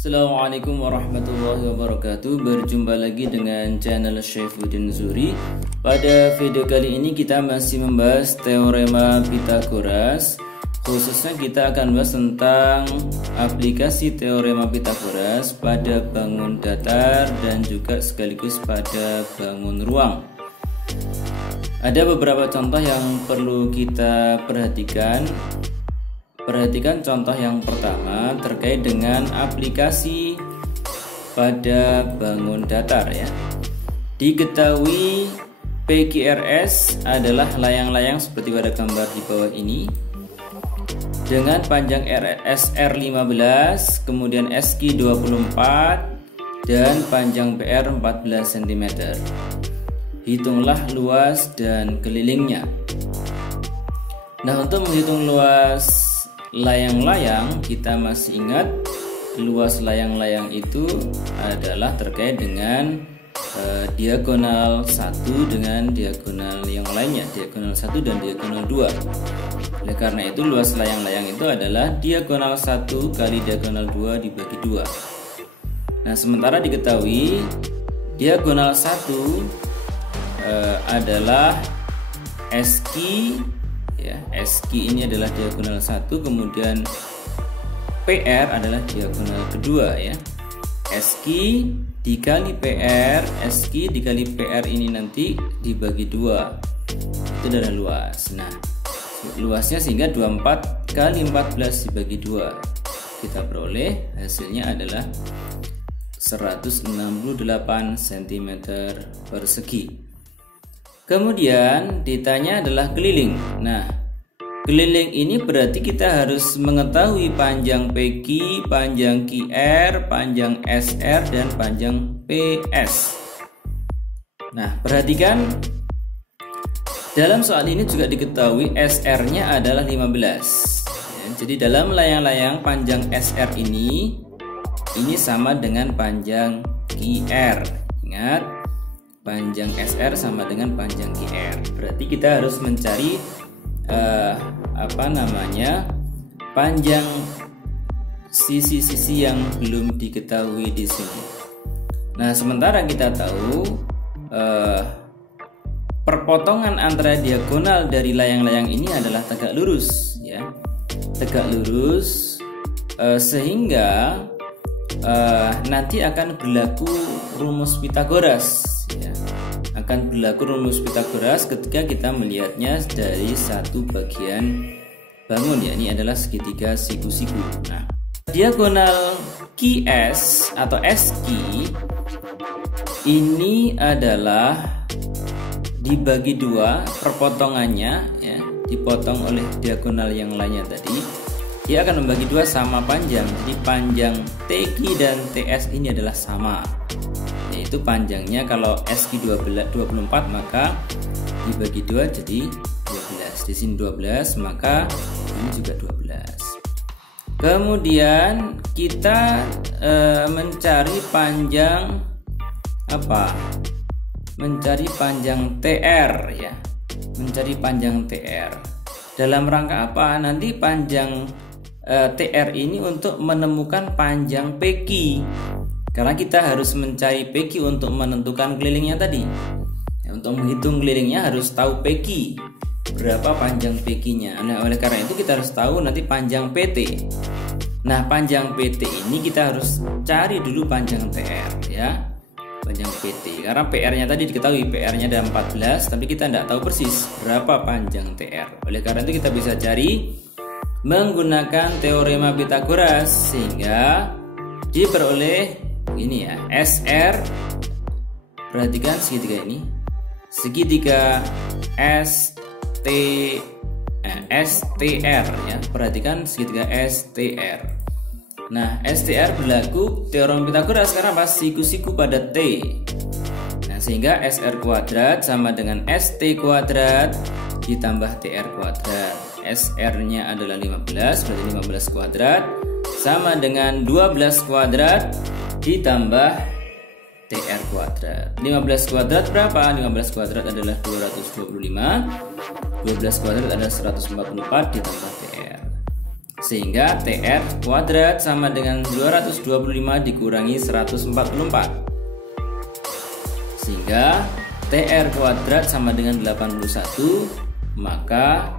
Assalamualaikum warahmatullahi wabarakatuh. Berjumpa lagi dengan channel Syaifuddin Zuri. Pada video kali ini kita masih membahas teorema Pythagoras. Khususnya kita akan bahas tentang aplikasi teorema Pythagoras pada bangun datar dan juga sekaligus pada bangun ruang. Ada beberapa contoh yang perlu kita perhatikan. Perhatikan contoh yang pertama terkait dengan aplikasi pada bangun datar ya. Diketahui PQRS adalah layang-layang seperti pada gambar di bawah ini dengan panjang SR 15, kemudian SQ 24 dan panjang PR 14 cm. Hitunglah luas dan kelilingnya. Nah, untuk menghitung luas layang-layang, kita masih ingat luas layang-layang itu adalah terkait dengan diagonal 1 dengan diagonal yang lainnya, diagonal 1 dan diagonal 2. Oleh karena itu luas layang-layang itu adalah diagonal 1 kali diagonal 2 dibagi 2. Nah, sementara diketahui diagonal 1 adalah SQ ya, SQ ini adalah diagonal 1, kemudian PR adalah diagonal kedua ya. SQ dikali PR, SQ dikali PR ini nanti dibagi 2. Itu adalah luas. Nah, luasnya sehingga 24 kali 14 dibagi 2. Kita peroleh hasilnya adalah 168 cm persegi. Kemudian ditanya adalah keliling. Nah, keliling ini berarti kita harus mengetahui panjang PQ, panjang QR, panjang SR, dan panjang PS. Nah, perhatikan dalam soal ini juga diketahui SR-nya adalah 15 ya, jadi dalam layang-layang panjang SR ini sama dengan panjang QR. Ingat, panjang SR sama dengan panjang QR. Berarti kita harus mencari panjang sisi-sisi yang belum diketahui di sini. Nah, sementara kita tahu perpotongan antara diagonal dari layang-layang ini adalah tegak lurus ya. Tegak lurus sehingga nanti akan berlaku rumus Pythagoras ya. Akan berlaku rumus Pythagoras ketika kita melihatnya dari satu bagian bangun ya. Ini adalah segitiga siku-siku. Nah, diagonal QS atau SQ ini adalah dibagi 2 perpotongannya ya, dipotong oleh diagonal yang lainnya tadi. Dia akan membagi 2 sama panjang. Jadi panjang TQ dan TS ini adalah sama. Yaitu panjangnya kalau SQ 24 maka dibagi 2 jadi 12. Di sini 12 maka ini juga 12. Kemudian kita mencari panjang apa? Mencari panjang TR ya. Mencari panjang TR. Dalam rangka apa? Nanti panjang TR ini untuk menemukan panjang PQ. Karena kita harus mencari PQ untuk menentukan kelilingnya tadi ya, untuk menghitung kelilingnya harus tahu PQ, berapa panjang PQ-nya. Nah, oleh karena itu kita harus tahu nanti panjang PT. Nah, panjang PT ini kita harus cari dulu panjang TR ya, panjang PT. Karena PR-nya tadi diketahui, PR-nya ada 14, tapi kita tidak tahu persis berapa panjang TR. Oleh karena itu kita bisa cari menggunakan teorema Pythagoras sehingga diperoleh ini ya, SR. Perhatikan segitiga ini, segitiga STR ya. Perhatikan segitiga STR. Nah, STR berlaku teorema Pythagoras karena apa? Siku-siku pada T. Nah, sehingga SR kuadrat sama dengan ST kuadrat ditambah TR kuadrat. SR-nya adalah 15, berarti 15 kuadrat sama dengan 12 kuadrat ditambah TR kuadrat. 15 kuadrat berapa? 15 kuadrat adalah 225. 12 kuadrat adalah 144 ditambah TR. Sehingga TR kuadrat sama dengan 225 dikurangi 144. Sehingga TR kuadrat sama dengan 81, maka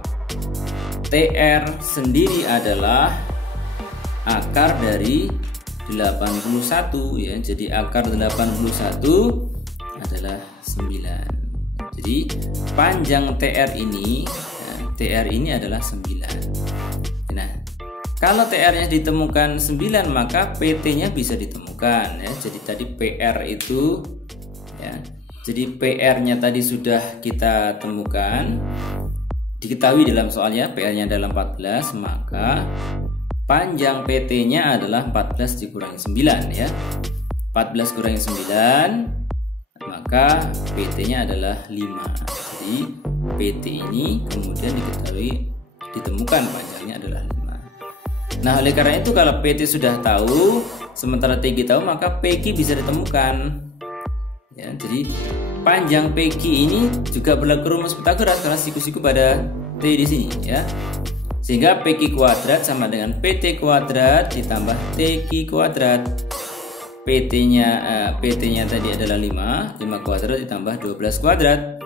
TR sendiri adalah akar dari 81 ya. Jadi akar 81 adalah 9. Jadi panjang TR ini TR ini adalah 9. Nah, kalau TR-nya ditemukan 9, maka PT-nya bisa ditemukan ya. Jadi tadi PR itu ya. Jadi PR-nya tadi sudah kita temukan. Diketahui dalam soalnya PR-nya adalah 14, maka panjang PT-nya adalah 14 dikurangi 9 ya. 14 kurangi 9, maka PT-nya adalah 5. Jadi PT ini kemudian ditemukan panjangnya adalah 5. Nah, oleh karena itu kalau PT sudah tahu sementara TG tahu, maka PQ bisa ditemukan. Ya, jadi panjang PQ ini juga berlaku rumus Pythagoras karena siku-siku pada T di sini ya. Sehingga PQ kuadrat sama dengan PT kuadrat ditambah TQ kuadrat. PT-nya tadi adalah 5 kuadrat ditambah 12 kuadrat.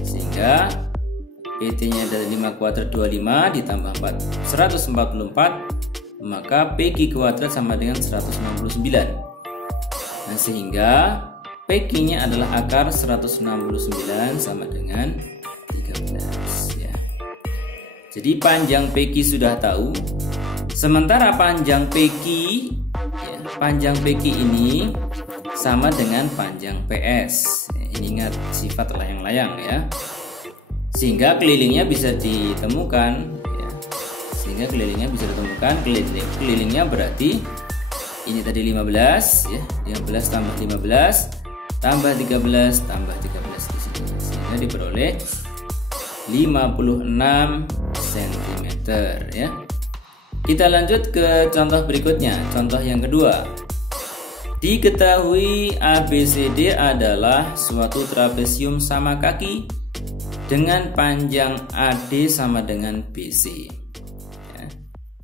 Sehingga PT-nya adalah 5 kuadrat 25 ditambah 144, maka PQ kuadrat sama dengan 169. Nah, sehingga PQ-nya adalah akar 169 sama dengan 13 ya. Jadi panjang PQ sudah tahu. Sementara panjang PQ ya, panjang PQ ini sama dengan panjang PS. Ini ingat sifat layang-layang ya. Sehingga kelilingnya bisa ditemukan ya. Sehingga kelilingnya bisa ditemukan. Kelilingnya berarti ini tadi 15 ya. 15 tambah 15 tambah 13 tambah 13 di sini. Sehingga diperoleh 56 cm ya. Kita lanjut ke contoh berikutnya. Contoh yang kedua. Diketahui ABCD adalah suatu trapesium sama kaki dengan panjang AD sama dengan BC ya.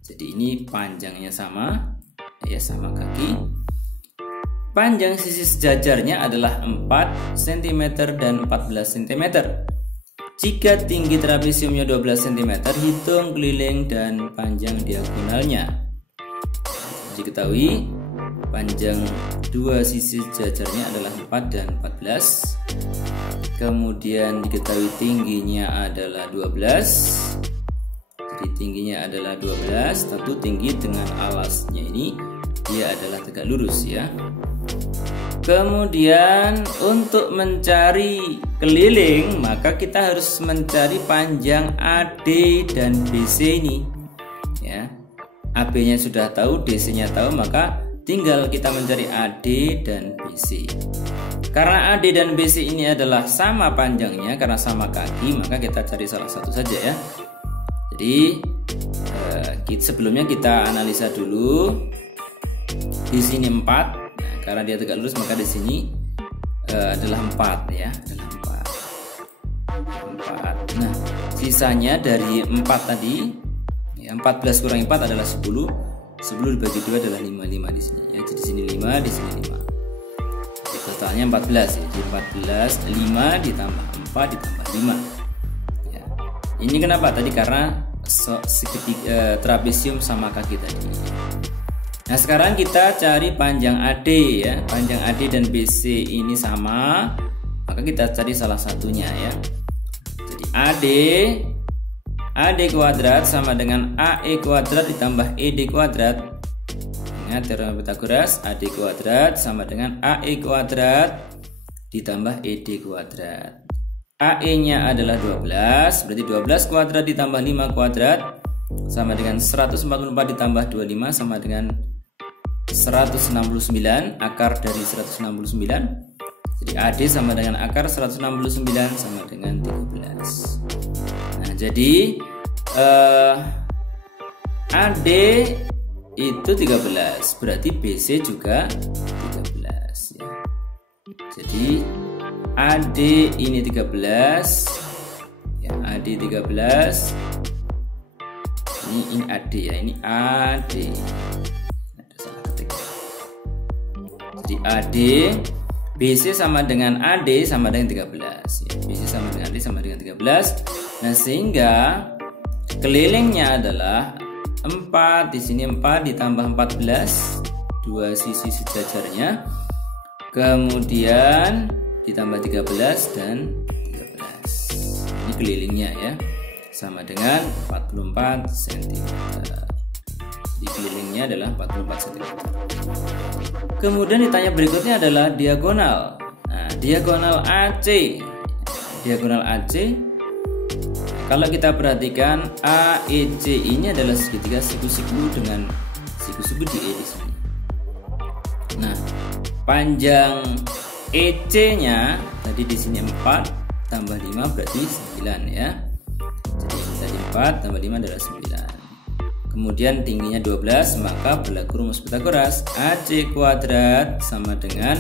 Jadi ini panjangnya sama ya, sama kaki. Panjang sisi sejajarnya adalah 4 cm dan 14 cm. Jika tinggi trapesiumnya 12 cm, hitung keliling dan panjang diagonalnya. Diketahui panjang dua sisi sejajarnya adalah 4 dan 14. Kemudian diketahui tingginya adalah 12. Jadi tingginya adalah 12. Tentu tinggi dengan alasnya ini dia adalah tegak lurus ya. Kemudian untuk mencari keliling, maka kita harus mencari panjang AD dan BC ini ya. AB-nya sudah tahu, DC-nya tahu, maka tinggal kita mencari AD dan BC. Karena AD dan BC ini adalah sama panjangnya karena sama kaki, maka kita cari salah satu saja ya. Jadi sebelumnya kita analisa dulu. Di sini 4, nah, karena dia tegak lurus maka di sini adalah 4 ya, adalah 4. Nah, sisanya dari 4 tadi ya, 14 kurang 4 adalah 10. 10 dibagi 2 adalah 5 di sini ya. Jadi di sini 5, di sini 5. Jadi totalnya 14 ya. Jadi 14, 5 ditambah 4 ditambah 5. Ya. Ini kenapa? Tadi karena trapesium sama kaki tadi. Nah, sekarang kita cari panjang AD ya. Panjang AD dan BC ini sama, maka kita cari salah satunya ya. Jadi AD kuadrat sama dengan AE kuadrat ditambah ED kuadrat. Ingat teorema Pythagoras, AD kuadrat sama dengan AE kuadrat ditambah ED kuadrat. AE-nya adalah 12, berarti 12 kuadrat ditambah 5 kuadrat sama dengan 144 ditambah 25 sama dengan 169, akar dari 169. Jadi AD sama dengan akar 169 sama dengan 13. Nah, jadi AD itu 13, berarti BC juga 13 ya. Jadi AD ini 13 ya, AD 13, ini AD ya, ini AD. Ada salah ketik. Jadi AD, BC sama dengan AD sama dengan 13 ya. BC sama dengan AD sama dengan 13. Nah, sehingga kelilingnya adalah 4, di sini 4 ditambah 14, dua sisi sejajarnya. Kemudian ditambah 13 dan 13. Ini kelilingnya ya. Sama dengan 44 cm. Di kelilingnya adalah 44 cm. Kemudian ditanya berikutnya adalah diagonal. Nah, diagonal AC. Diagonal AC, kalau kita perhatikan AEC ini adalah segitiga siku-siku dengan siku-siku di E di sini. Nah, panjang EC-nya tadi di sini 4 tambah 5 berarti 9 ya. Jadi tadi 4 tambah 5 adalah 9. Kemudian tingginya 12, maka berlaku rumus Pythagoras. AC kuadrat sama dengan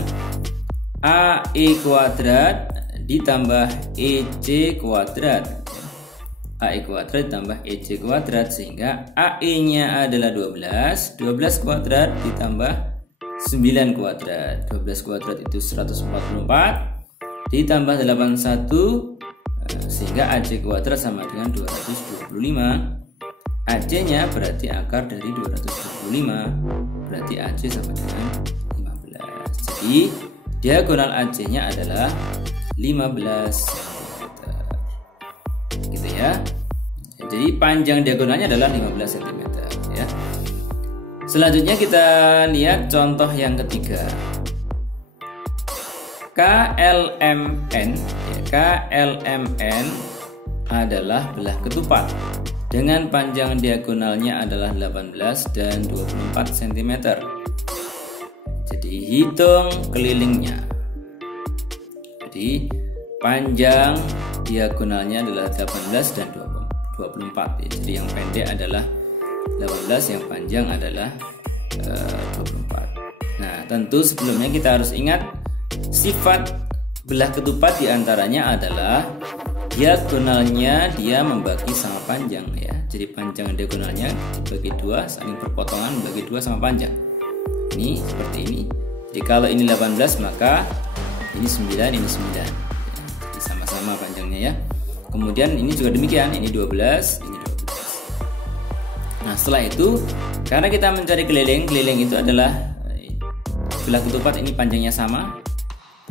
AE kuadrat ditambah EC kuadrat. AE kuadrat ditambah EC kuadrat, sehingga AE-nya adalah 12. 12 kuadrat ditambah 9 kuadrat. 12 kuadrat itu 144 ditambah 81, sehingga AC kuadrat sama dengan 225. AC-nya berarti akar dari 225, berarti AC sama dengan 15. Jadi diagonal AC-nya adalah 15 cm. Gitu ya. Jadi panjang diagonalnya adalah 15 cm ya. Selanjutnya kita lihat contoh yang ketiga. KLMN ya, KLMN adalah belah ketupat dengan panjang diagonalnya adalah 18 dan 24 cm. Jadi hitung kelilingnya. Jadi panjang diagonalnya adalah 18 dan 24 ya. Jadi yang pendek adalah 18, yang panjang adalah 24. Nah, tentu sebelumnya kita harus ingat sifat belah ketupat diantaranya adalah diagonalnya dia membagi sama panjang ya. Jadi panjang diagonalnya dibagi 2, saling berpotongan bagi 2 sama panjang. Ini seperti ini. Jadi kalau ini 18 maka ini 9, ini 9 ya. Jadi sama-sama panjangnya ya. Kemudian ini juga demikian, ini 12, ini 12. Nah, setelah itu karena kita mencari keliling itu adalah belah ketupat, ini panjangnya sama.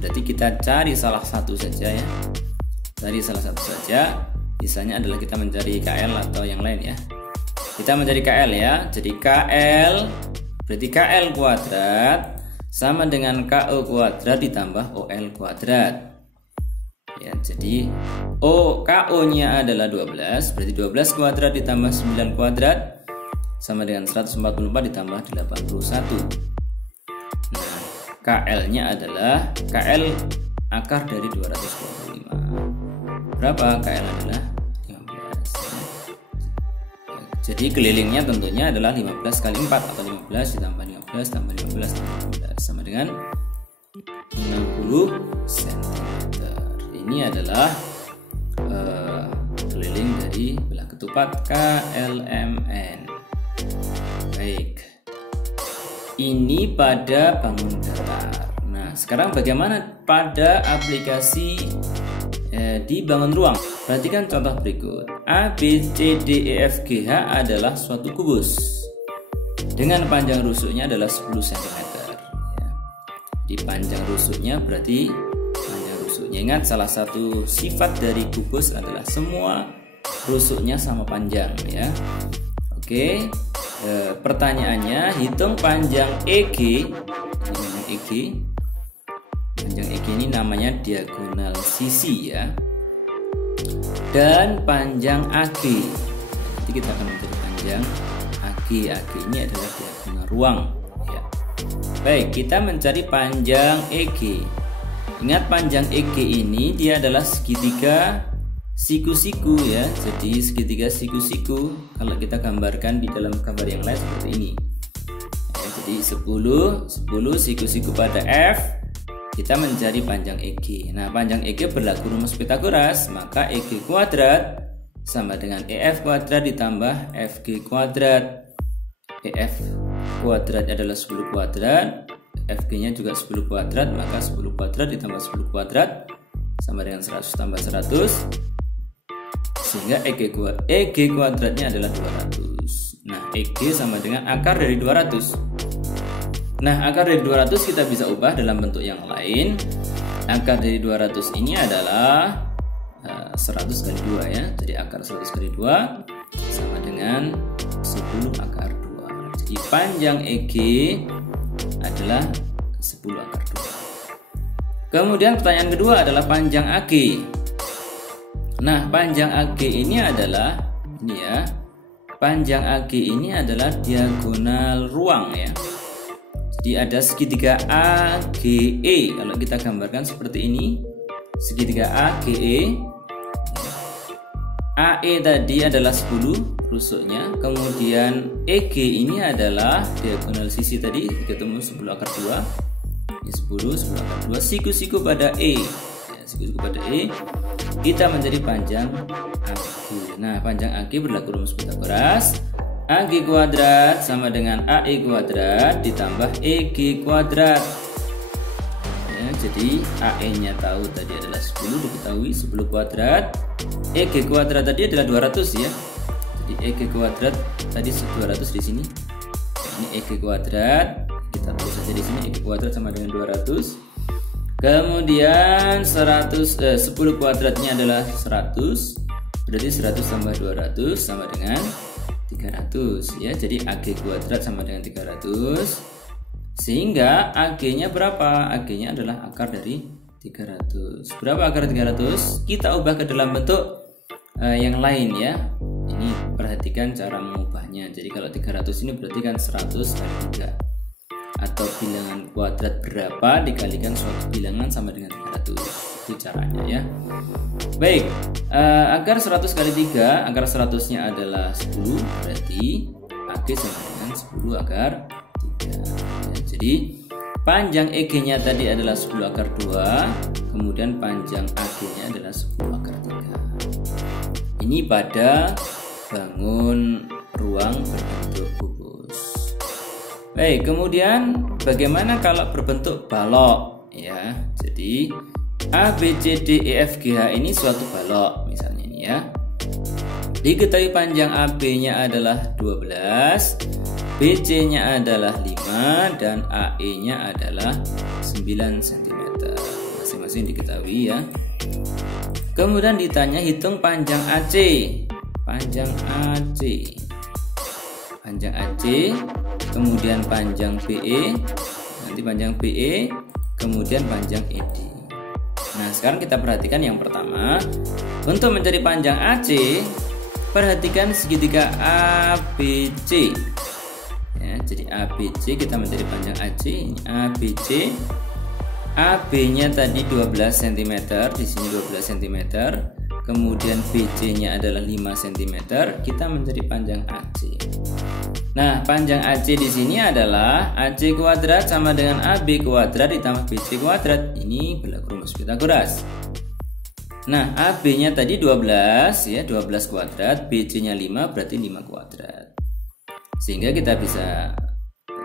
Berarti kita cari salah satu saja ya. Cari salah satu saja. Sisanya adalah kita mencari KL atau yang lain ya. Kita mencari KL ya. Jadi KL berarti KL kuadrat sama dengan KO kuadrat ditambah OL kuadrat. Ya, jadi KO-nya adalah 12, berarti 12 kuadrat ditambah 9 kuadrat sama dengan 144 ditambah 81. Nah, KL-nya adalah KL akar dari 225. Berapa? KL adalah 15 ya. Jadi kelilingnya tentunya adalah 15 kali 4 atau 15 ditambah 15 tambah 15 tambah 15 sama dengan 60 cm. Ini adalah keliling dari belah ketupat KLMN. Baik. Ini pada bangun datar. Nah, sekarang bagaimana pada aplikasi di bangun ruang? Perhatikan contoh berikut. A, B, C, D, E, F, G, H adalah suatu kubus dengan panjang rusuknya adalah 10 cm ya. Di panjang rusuknya berarti panjang rusuknya. Ingat, salah satu sifat dari kubus adalah semua rusuknya sama panjang ya. Oke. Pertanyaannya, hitung panjang EG. Panjang EG ini namanya diagonal sisi ya. Dan panjang AG. Nanti kita akan mencari panjang AG. AG ini adalah diagonal ruang ya. Baik, kita mencari panjang EG. Ingat, panjang EG ini dia adalah segitiga siku-siku ya. Jadi segitiga siku-siku kalau kita gambarkan di dalam gambar yang lain seperti ini ya, jadi 10 siku-siku pada F, kita mencari panjang EG. Nah, panjang EG berlaku rumus Pythagoras, maka EG kuadrat sama dengan EF kuadrat ditambah FG kuadrat. EF kuadrat adalah 10 kuadrat, FG-nya juga 10 kuadrat, maka 10 kuadrat ditambah 10 kuadrat sama dengan 100 tambah 100, sehingga EG kuadratnya adalah 200. Nah, EG sama dengan akar dari 200. Nah, akar dari 200 kita bisa ubah dalam bentuk yang lain. Akar dari 200 ini adalah 100 kali 2 ya. Jadi akar 100 kali 2 sama dengan 10 akar 2. Jadi panjang EG adalah 10 akar 2. Kemudian pertanyaan kedua adalah panjang AG. Nah, panjang AG ini adalah ini ya. Panjang AG ini adalah diagonal ruang ya. Jadi ada segitiga AGE. Kalau kita gambarkan seperti ini, segitiga AGE. AE tadi adalah 10 rusuknya, kemudian EG ini adalah diagonal sisi tadi, ketemu 10 akar 2. Ini 10 akar 2, siku-siku pada E. Ya, siku-siku pada E. Kita menjadi panjang AG. Nah, panjang AG berlaku rumus Pythagoras. AG kuadrat sama dengan AE kuadrat ditambah EG kuadrat. Ya, jadi AE-nya tahu tadi adalah 10, diketahui 10 kuadrat. EG kuadrat tadi adalah 200 ya. Jadi EG kuadrat tadi 200 di sini. Ini EG kuadrat, kita tulis saja di sini EG kuadrat sama dengan 200. Kemudian 10 kuadratnya adalah 100. Berarti 100 tambah 200 sama dengan 300 ya. Jadi AG kuadrat sama dengan 300. Sehingga AG-nya berapa? AG-nya adalah akar dari 300. Berapa akar 300? Kita ubah ke dalam bentuk yang lain ya. Ini perhatikan cara mengubahnya. Jadi kalau 300 ini berarti kan 100 kali 3. Atau bilangan kuadrat berapa dikalikan suatu bilangan sama dengan 300. Itu caranya ya. Baik, akar 100 kali 3, akar 100-nya adalah 10, berarti AG sama dengan 10 akar 3 ya. Jadi panjang EG-nya tadi adalah 10 akar 2, kemudian panjang AG-nya adalah 10 akar 3. Ini pada bangun ruang berbentuk kubus. Baik, kemudian bagaimana kalau berbentuk balok ya. Jadi A, B, C, D, E, F, G, H ini suatu balok misalnya ini ya. Diketahui panjang AB-nya adalah 12, BC-nya adalah 5, dan AE-nya adalah 9 cm. Masing-masing diketahui ya. Kemudian ditanya hitung panjang AC. Panjang AC. Panjang AC, kemudian panjang BE, nanti panjang BE, kemudian panjang ED. Nah, sekarang kita perhatikan yang pertama. Untuk mencari panjang AC, perhatikan segitiga ABC. Ya, jadi ABC kita mencari panjang AC. Ini ABC. AB-nya tadi 12 cm, di sini 12 cm. Kemudian BC-nya adalah 5 cm. Kita mencari panjang AC. Nah, panjang AC di sini adalah AC kuadrat sama dengan AB kuadrat ditambah BC kuadrat. Ini berlaku rumus Pythagoras. Nah, AB-nya tadi 12 ya, 12 kuadrat, BC-nya 5 berarti 5 kuadrat. Sehingga kita bisa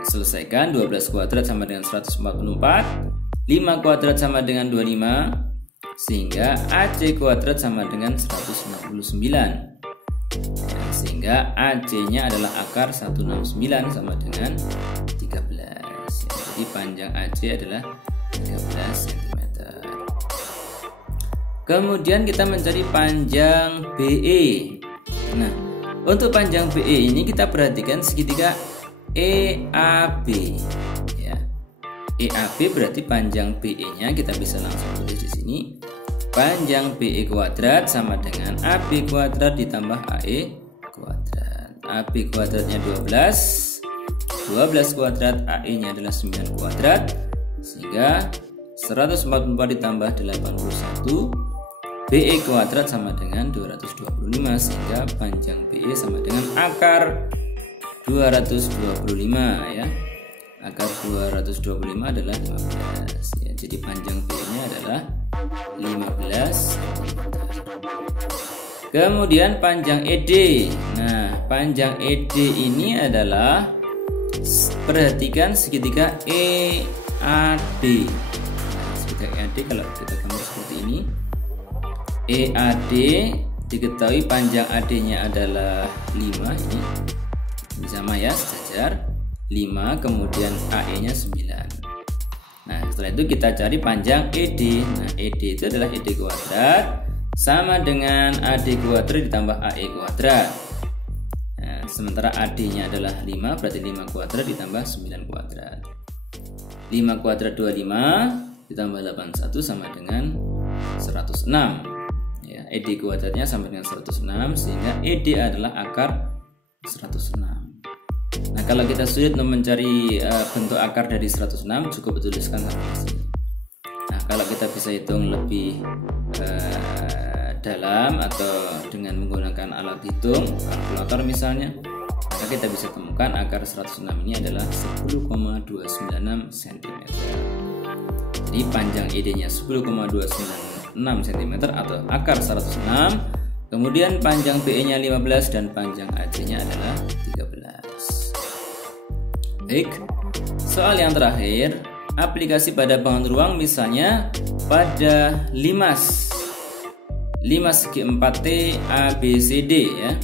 selesaikan 12 kuadrat sama dengan 144, 5 kuadrat sama dengan 25, sehingga AC kuadrat sama dengan 169. Sehingga AC-nya adalah akar 169 sama dengan 13. Jadi panjang AC adalah 13 cm. Kemudian kita mencari panjang BE. Nah, untuk panjang BE ini kita perhatikan segitiga EAB ya. EAB berarti panjang BE-nya kita bisa langsung tulis di sini. Panjang BE kuadrat sama dengan AB kuadrat ditambah AE kuadrat. AB kuadratnya 12, 12 kuadrat, AE-nya adalah 9 kuadrat, sehingga 144 ditambah 81, BE kuadrat sama dengan 225, sehingga panjang BE sama dengan akar 225 ya. Akar 225 adalah 15 ya. Jadi panjang BE-nya adalah 15 cm. Kemudian panjang ED. Nah, panjang ED ini adalah, perhatikan segitiga EAD. Nah, segitiga EAD kalau kita gambar seperti ini, EAD diketahui panjang AD-nya adalah 5, ini sama ya, sejajar 5, kemudian AE-nya 9. Nah, setelah itu kita cari panjang ED. Nah, ED itu adalah ED kuadrat sama dengan AD kuadrat ditambah AE kuadrat. Nah, sementara AD-nya adalah 5, berarti 5 kuadrat ditambah 9 kuadrat. 5 kuadrat 25 ditambah 81 sama dengan 106. Ya, ED kuadratnya sama dengan 106, sehingga ED adalah akar 106. Nah, kalau kita sulit mencari bentuk akar dari 106, cukup tuliskan sampai sini. Nah, kalau kita bisa hitung lebih dalam atau dengan menggunakan alat hitung, kalkulator misalnya, maka kita bisa temukan akar 106 ini adalah 10,296 cm. Jadi panjang ED-nya 10,296 cm atau akar 106. Kemudian panjang BE-nya 15 dan panjang AC-nya adalah 13. Baik, soal yang terakhir, aplikasi pada bangun ruang misalnya pada limas 5 segi 4T ABCD ya.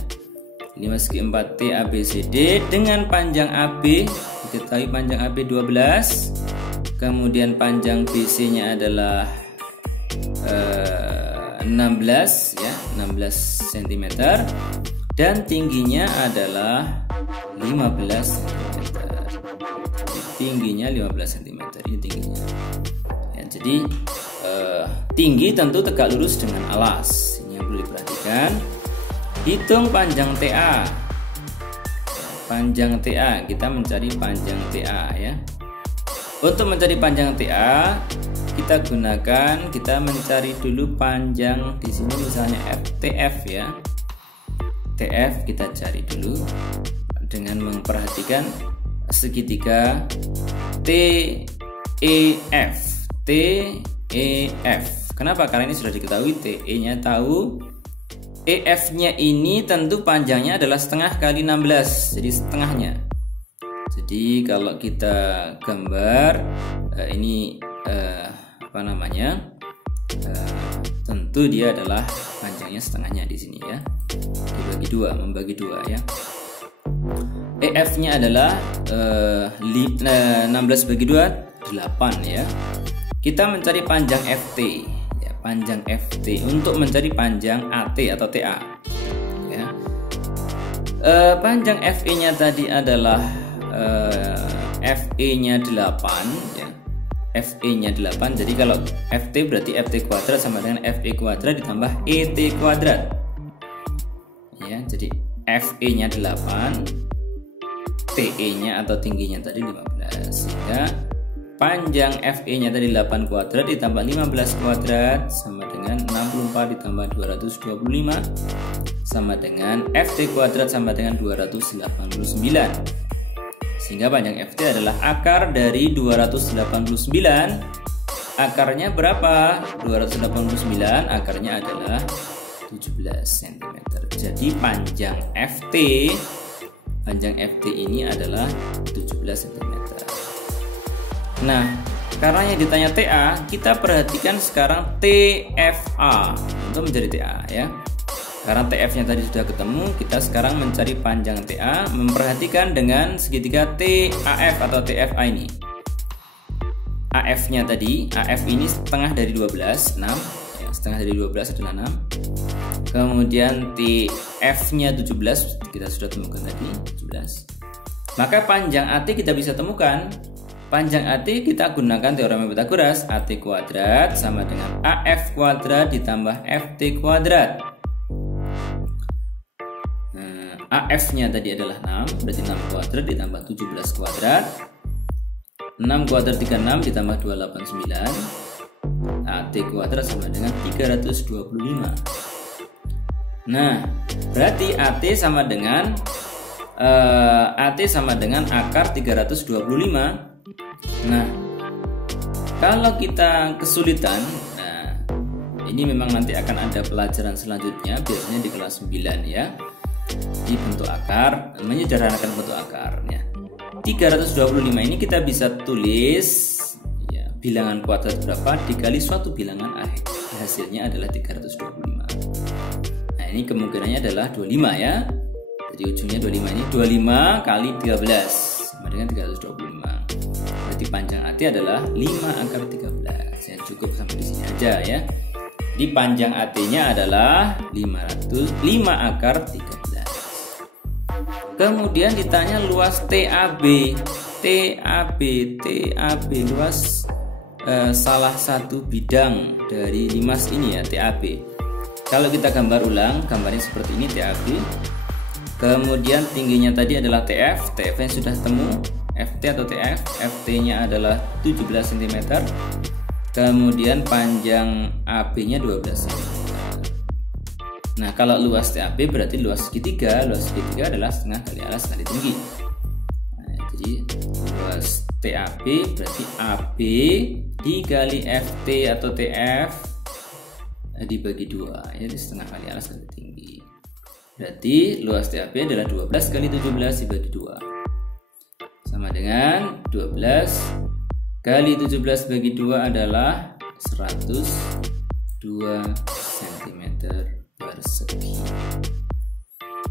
5 segi 4T ABCD dengan panjang AB, diketahui panjang AB 12, kemudian panjang BC-nya adalah 16 ya, 16 cm, dan tingginya adalah 15 cm. Tingginya 15 cm ini tingginya. Ya, jadi tinggi tentu tegak lurus dengan alas. Ini yang perlu diperhatikan. Hitung panjang TA. Panjang TA, kita mencari panjang TA ya. Untuk mencari panjang TA, kita mencari dulu panjang di sini misalnya TF ya. TF kita cari dulu dengan memperhatikan segitiga TEF. TEF. Kenapa? Karena ini sudah diketahui, TE-nya tahu, EF-nya ini tentu panjangnya adalah setengah kali 16, jadi setengahnya. Jadi kalau kita gambar ini tentu dia adalah panjangnya setengahnya di sini ya. Dibagi dua, membagi dua ya. EF-nya adalah 16 bagi 2 8 ya. Kita mencari panjang FT ya, panjang FT untuk mencari panjang AT atau TA ya. Panjang FE-nya tadi adalah FE-nya 8 ya. FE-nya 8. Jadi kalau FT berarti FT kuadrat sama dengan FE kuadrat ditambah ET kuadrat. Ya, jadi FE-nya 8, TE-nya atau tingginya tadi 15. Sehingga panjang FE-nya tadi 8 kuadrat ditambah 15 kuadrat sama dengan 64 ditambah 225 sama dengan FT kuadrat sama dengan 289. Sehingga panjang FT adalah akar dari 289. Akarnya berapa? 289 akarnya adalah 17 cm. Jadi panjang FT ini adalah 17 cm. Nah, karena yang ditanya TA, kita perhatikan sekarang TFA untuk mencari TA ya. Karena TF-nya tadi sudah ketemu, kita sekarang mencari panjang TA, memperhatikan dengan segitiga TAF atau TFA ini. AF-nya tadi, AF ini setengah dari 12, 6 ya, setengah dari 12 adalah 6. Kemudian TF-nya 17, kita sudah temukan tadi 17. Maka panjang AT kita bisa temukan. Panjang AT kita gunakan teorema Pythagoras. AT kuadrat sama dengan AF kuadrat ditambah FT kuadrat. Nah, AF-nya tadi adalah 6, berarti 6 kuadrat ditambah 17 kuadrat. 6 kuadrat 36 ditambah 289. AT kuadrat sama dengan 325. Nah, berarti AT sama dengan akar 325. Nah, kalau kita kesulitan, nah ini memang nanti akan ada pelajaran selanjutnya, biasanya di kelas 9 ya, di bentuk akar, menyederhanakan bentuk akarnya. 325 ini kita bisa tulis ya, bilangan kuadrat berapa dikali suatu bilangan akhir, hasilnya adalah 325. Nah ini kemungkinannya adalah 25 ya, jadi ujungnya 25, ini 25 kali 13 sama dengan 325. Berarti panjang AT adalah 5 akar 13. Ya, cukup sampai di sini aja ya. Di panjang AT-nya adalah 505 akar 13. Kemudian ditanya luas TAB. TAB luas salah satu bidang dari limas ini ya, TAB. Kalau kita gambar ulang, gambarnya seperti ini TAB. Kemudian tingginya tadi adalah TF, TF-nya sudah temu, FT atau TF, FT-nya adalah 17 cm. Kemudian panjang AB-nya 12 cm. Nah, kalau luas TAB berarti luas segitiga. Luas segitiga adalah setengah kali alas kali tinggi. Nah, jadi luas TAB berarti AB dikali FT atau TF dibagi 2, ya, setengah kali alas kali tinggi. Berarti luas TAB adalah 12 kali 17 dibagi 2. Sama dengan 12 kali 17 bagi 2 adalah 102 cm persegi.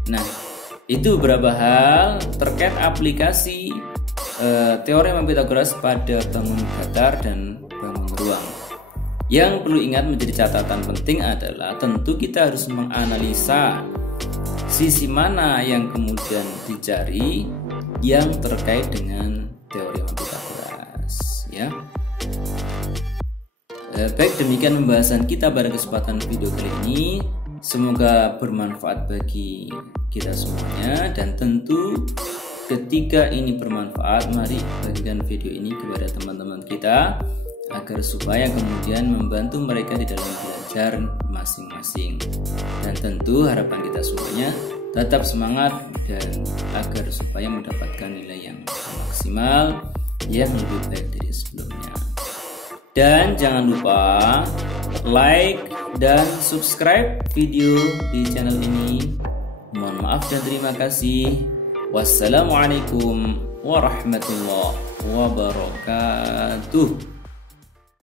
Nah, itu beberapa hal terkait aplikasi teorema Pythagoras pada bangun datar dan bangun ruang. Yang perlu ingat menjadi catatan penting adalah tentu kita harus menganalisa sisi mana yang kemudian dicari yang terkait dengan teorema Pythagoras ya. Baik, demikian pembahasan kita pada kesempatan video kali ini. Semoga bermanfaat bagi kita semuanya, dan tentu ketika ini bermanfaat, mari bagikan video ini kepada teman-teman kita agar supaya kemudian membantu mereka di dalam belajar masing-masing. Dan tentu harapan kita semuanya tetap semangat dan agar supaya mendapatkan nilai yang maksimal, yang lebih baik dari sebelumnya. Dan jangan lupa like dan subscribe video di channel ini. Mohon maaf dan terima kasih. Wassalamualaikum warahmatullahi wabarakatuh.